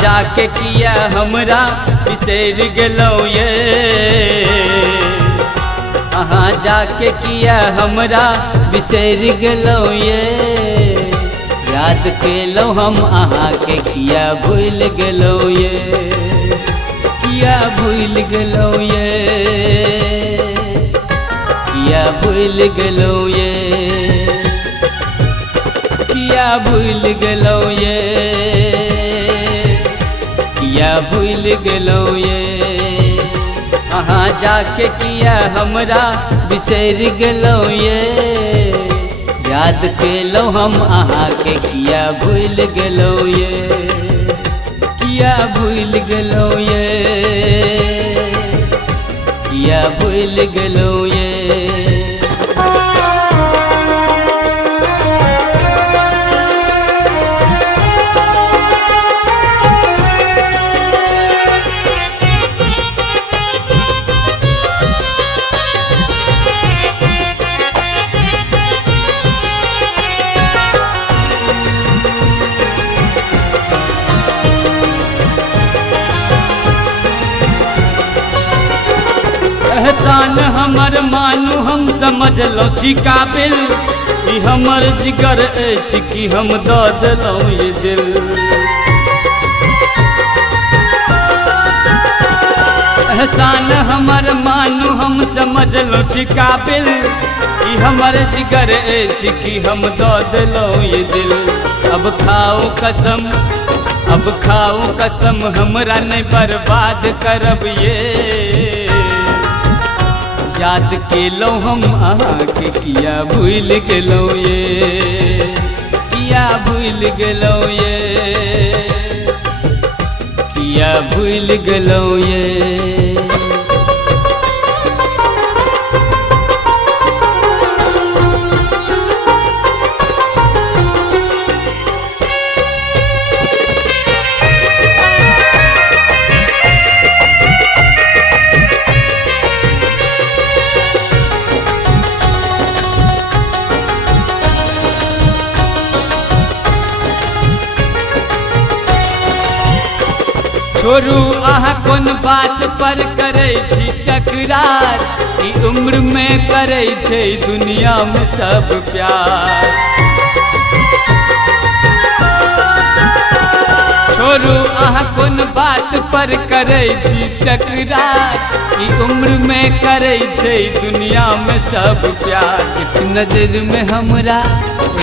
जाके किया हमरा बिसर गेलौ ये, अहाँ जाके किया हमरा बिसर गेलौ ये। याद केलौ हम अहाँ के किया भूल गेलौ ये, किया भूल गेलौ ये, किया भूल गेलौ ये, किया भूल गेलौ ये, किया भूल गेलौ ये। अहाँ जाके किया हमरा बिसर गेलौ ये, याद केलौ हम अहाँ के किया भूल गेलौ ये, किया भूल गेलौ ये, किया भूल गेलौ ये। एहसान हमर मानू हम समझलौ छी काबिल, ई हमर जिगर अछि कि हम दऽ देलौ ये दिल। एहसान हमर मानू हम समझलौ छी काबिल, ई हमर जिगर अछि कि हम दऽ देलौ ये दिल। अब खाओ कसम, अब खाओ कसम हमरा नहीं बर्बाद करब ये। याद केलौ हम अहाँ के किया भूल गेलौ ये, किया भूल गेलौ ये, किया भूल गेलौ ये। छोड़ू अहाँ कोन बात पर करै छी टकरार, ई उम्र में करै छै दुनिया में सब प्यार। छोड़ू अहाँ कोन बात पर करै छी टकरार, ई उम्र में करै छै दुनिया में सब प्यार। एक नजर में हमरा,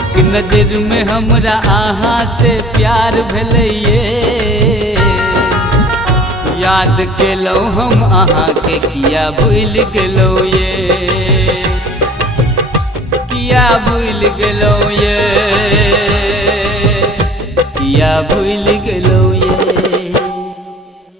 एक नजर में हमरा अहाँ से प्यार भेलै ये। याद केलौ हम अहाँ के किया भूल गेलौ ये, किया भूल गेलौ ये, किया भूल